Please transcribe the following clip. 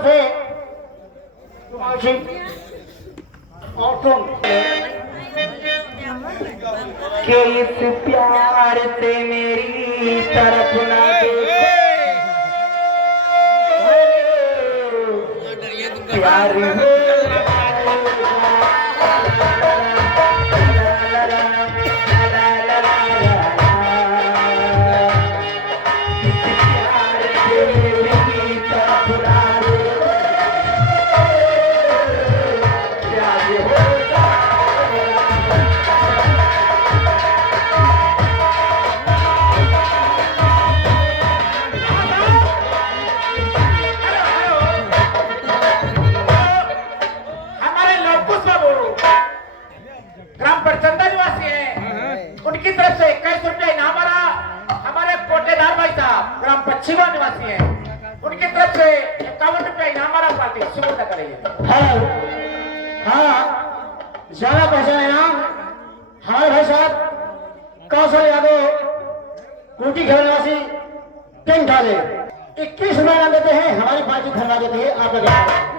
तरफ से और तुम कि इस प्यार से मेरी तरफ ना देखो, प्यार हो ग्राम परचंदा निवासी है, उनकी तरफ से 21 रुपया इनाम रहा। हमारे कोटेदार भाई साहब ग्राम पश्चिमा निवासी है, उनकी तरफ से 51 रुपया इनाम रहा। पार्टी सुबह करेंगे। हाँ, ज्यादा पैसा इनाम हमारे भाई साहब कौशल यादव कुटी घर निवासी टेंट डाले 21 रुपया इनाम देते हैं। हमारी पार्टी धरना देती है। आपका